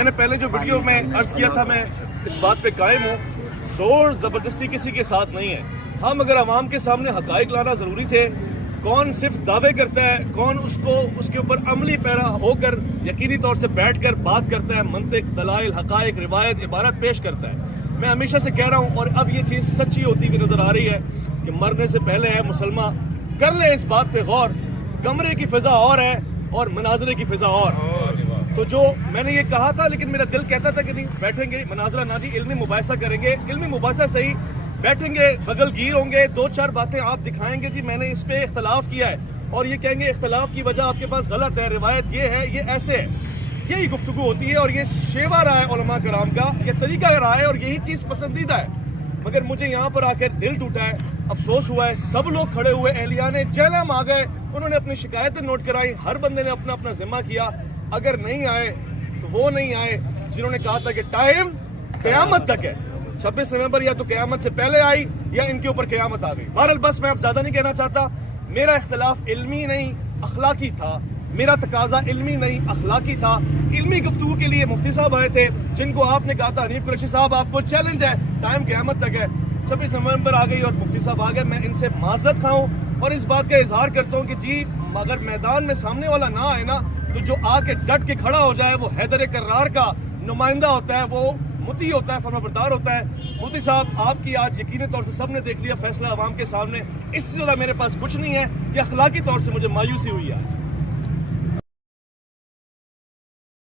میں نے پہلے جو ویڈیو میں عرض کیا تھا میں اس بات پہ قائم ہوں، زور زبردستی کسی کے ساتھ نہیں ہے. ہم اگر عوام کے سامنے حقائق لانا ضروری تھے، کون صرف دعوے کرتا ہے، کون اس کے اوپر عملی پیرا ہو کر یقینی طور سے بیٹھ کر بات کرتا ہے، منطق، دلائل، حقائق، روایت، عبارت پیش کرتا ہے. میں ہمیشہ سے کہہ رہا ہوں اور اب یہ چیز سچی ہوتی ہوئی نظر آ رہی ہے کہ مرنے سے پہلے ہے مسلمان کر لیں اس بات پہ غور. کمرے کی فضا اور ہے اور مناظرے کی فضا اور. تو جو میں نے یہ کہا تھا لیکن میرا دل کہتا تھا کہ نہیں بیٹھیں گے مناظرہ نہ جی، علمی مباحثہ کریں گے. علمی مباحثہ صحیح، بیٹھیں گے، بغل گیر ہوں گے، دو چار باتیں آپ دکھائیں گے جی میں نے اس پہ اختلاف کیا ہے، اور یہ کہیں گے اختلاف کی وجہ آپ کے پاس غلط ہے، روایت یہ ہے، یہ ایسے ہے. یہی گفتگو ہوتی ہے اور یہ شیوا رہا ہے علماء کرام کا، یہ طریقہ رہا ہے اور یہی چیز پسندیدہ ہے. مگر مجھے یہاں پر آ کر دل ٹوٹا ہے، افسوس ہوا ہے. سب لوگ کھڑے ہوئے، اہلیان جہلم آ گئے، انہوں نے اپنی شکایتیں نوٹ کرائی، ہر بندے نے اپنا اپنا ذمہ کیا. اگر نہیں آئے تو وہ نہیں آئے جنہوں نے کہا تھا کہ ٹائم قیامت تک ہے. 26 نومبر یا تو قیامت سے پہلے آئی یا ان کے اوپر قیامت آ گئی. بہرحال بس میں اب زیادہ نہیں کہنا چاہتا. میرا اختلاف علمی نہیں اخلاقی تھا، میرا تقاضا علمی نہیں اخلاقی تھا. علمی گفتگو کے لیے مفتی صاحب آئے تھے جن کو آپ نے کہا تھا حنیف قریشی صاحب آپ کو چیلنج ہے، ٹائم قیامت تک ہے. 26 نومبر آ گئی اور مفتی صاحب آ گئے. میں ان سے معذرت خواہ ہوں اور اس بات کا اظہار کرتا ہوں کہ جی اگر میدان میں سامنے والا نہ آئے نا تو جو آ کے ڈٹ کے کھڑا ہو جائے وہ حیدر کرار کا نمائندہ ہوتا ہے، وہ مطیع ہوتا ہے، فرمانبردار ہوتا ہے. مفتی صاحب آپ کی آج یقینی طور سے سب نے دیکھ لیا فیصلہ عوام کے سامنے. اس سے زیادہ میرے پاس کچھ نہیں ہے. یہ اخلاقی طور سے مجھے مایوسی ہوئی ہے آج.